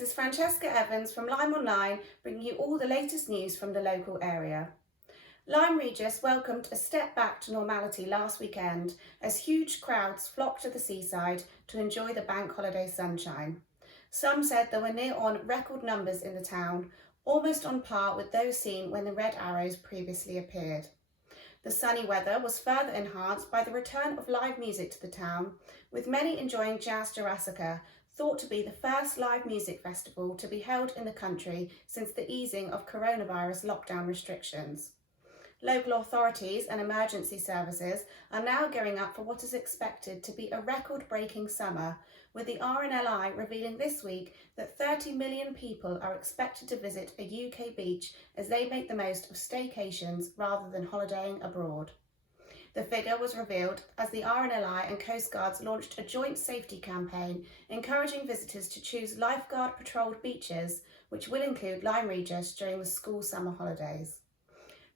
This is Francesca Evans from LymeOnline, bringing you all the latest news from the local area. Lyme Regis welcomed a step back to normality last weekend as huge crowds flocked to the seaside to enjoy the bank holiday sunshine. Some said there were near on record numbers in the town, almost on par with those seen when the red arrows previously appeared. The sunny weather was further enhanced by the return of live music to the town, with many enjoying Jazz Jurassica, thought to be the first live music festival to be held in the country since the easing of coronavirus lockdown restrictions. Local authorities and emergency services are now gearing up for what is expected to be a record-breaking summer, with the RNLI revealing this week that 30 million people are expected to visit a UK beach as they make the most of staycations rather than holidaying abroad. The figure was revealed as the RNLI and Coast Guards launched a joint safety campaign encouraging visitors to choose lifeguard-patrolled beaches, which will include Lyme Regis during the school summer holidays.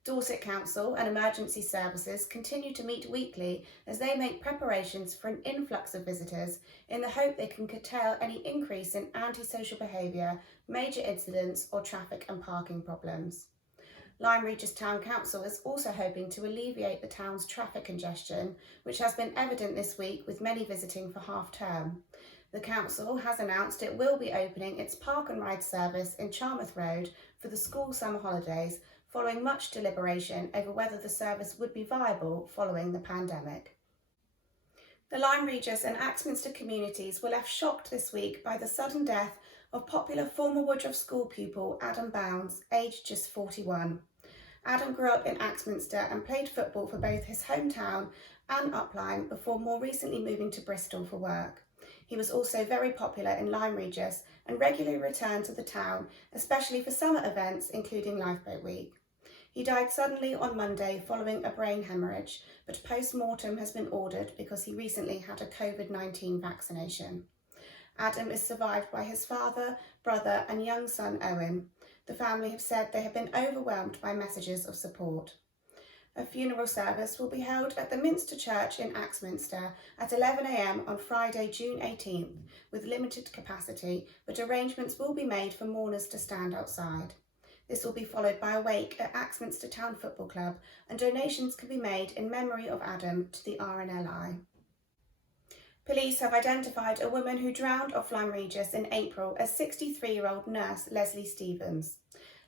Dorset Council and emergency services continue to meet weekly as they make preparations for an influx of visitors in the hope they can curtail any increase in antisocial behaviour, major incidents or traffic and parking problems. Lyme Regis Town Council is also hoping to alleviate the town's traffic congestion, which has been evident this week with many visiting for half-term. The council has announced it will be opening its park and ride service in Charmouth Road for the school summer holidays, following much deliberation over whether the service would be viable following the pandemic. The Lyme Regis and Axminster communities were left shocked this week by the sudden death of popular former Woodruff School pupil Adam Bounds, aged just 41. Adam grew up in Axminster and played football for both his hometown and up Lyme before more recently moving to Bristol for work. He was also very popular in Lyme Regis and regularly returned to the town, especially for summer events including Lifeboat Week. He died suddenly on Monday following a brain hemorrhage, but post-mortem has been ordered because he recently had a COVID-19 vaccination. Adam is survived by his father, brother and young son Owen. The family have said they have been overwhelmed by messages of support. A funeral service will be held at the Minster Church in Axminster at 11 a.m. on Friday, June 18th, with limited capacity, but arrangements will be made for mourners to stand outside. This will be followed by a wake at Axminster Town Football Club, and donations can be made in memory of Adam to the RNLI. Police have identified a woman who drowned off Lyme Regis in April as 63-year-old nurse Leslie Stevens.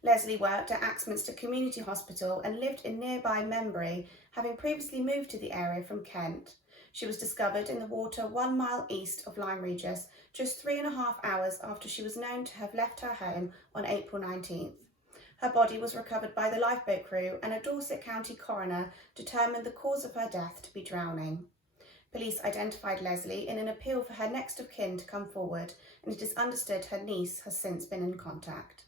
Leslie worked at Axminster Community Hospital and lived in nearby Membury, having previously moved to the area from Kent. She was discovered in the water 1 mile east of Lyme Regis just 3.5 hours after she was known to have left her home on April 19th. Her body was recovered by the lifeboat crew, and a Dorset County coroner determined the cause of her death to be drowning. Police identified Leslie in an appeal for her next of kin to come forward, and it is understood her niece has since been in contact.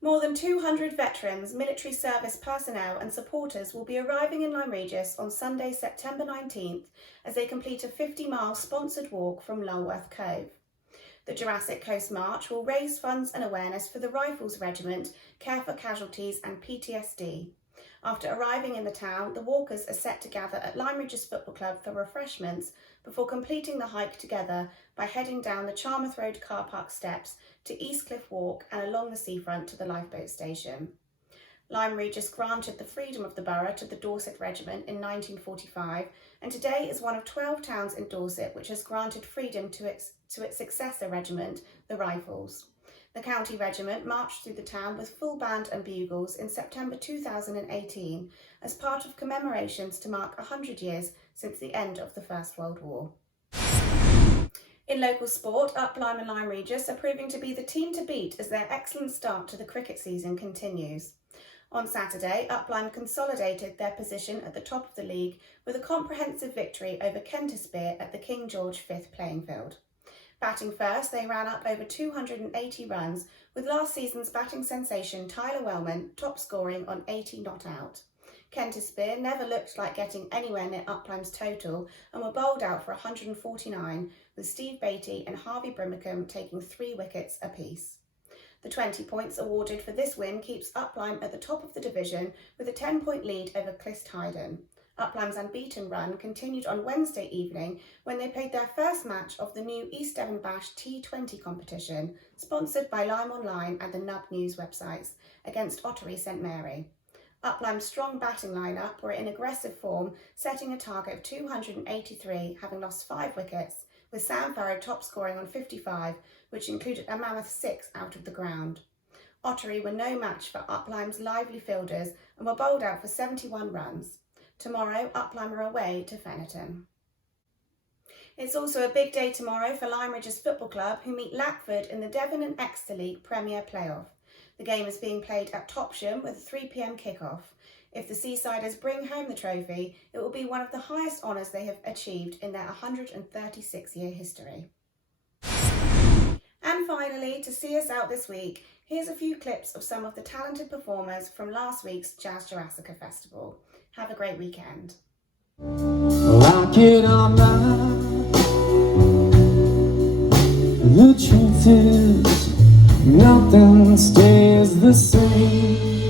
More than 200 veterans, military service personnel and supporters will be arriving in Lyme Regis on Sunday, September 19th, as they complete a 50-mile sponsored walk from Lulworth Cove. The Jurassic Coast March will raise funds and awareness for the Rifles Regiment, care for casualties and PTSD. After arriving in the town, the walkers are set to gather at Lyme Regis Football Club for refreshments before completing the hike together by heading down the Charmouth Road car park steps to East Cliff Walk and along the seafront to the lifeboat station. Lyme Regis granted the freedom of the borough to the Dorset Regiment in 1945, and today is one of 12 towns in Dorset which has granted freedom to its successor regiment, the Rifles. The county regiment marched through the town with full band and bugles in September 2018 as part of commemorations to mark 100 years since the end of the First World War. In local sport, Up Lyme and Lyme Regis are proving to be the team to beat as their excellent start to the cricket season continues. On Saturday, Up Lyme consolidated their position at the top of the league with a comprehensive victory over Kentisbeare at the King George V playing field. Batting first, they ran up over 280 runs, with last season's batting sensation Tyler Wellman top scoring on 80 not out. Kentisbeare never looked like getting anywhere near Up Lyme's total and were bowled out for 149, with Steve Beattie and Harvey Brimacombe taking 3 wickets apiece. The 20 points awarded for this win keeps Up Lyme at the top of the division with a 10-point lead over Clistheiden. Up-Lyme's unbeaten run continued on Wednesday evening when they played their first match of the new East Devon Bash T20 competition, sponsored by LymeOnline and the Nub News websites, against Ottery St Mary. Up-Lyme's strong batting lineup were in aggressive form, setting a target of 283, having lost 5 wickets, with Sam Farrow top scoring on 55, which included a mammoth 6 out of the ground. Ottery were no match for Up-Lyme's lively fielders and were bowled out for 71 runs. Tomorrow, Up-Lyme are away to Fennerton. It's also a big day tomorrow for Lyme Regis Football Club, who meet Lackford in the Devon and Exeter League Premier Playoff. The game is being played at Topsham with a 3 p.m. kick-off. If the Seasiders bring home the trophy, it will be one of the highest honours they have achieved in their 136-year history. And finally, to see us out this week, here's a few clips of some of the talented performers from last week's Jazz Jurassica festival. Have a great weekend. Rock it all night. The truth is, nothing stays the same.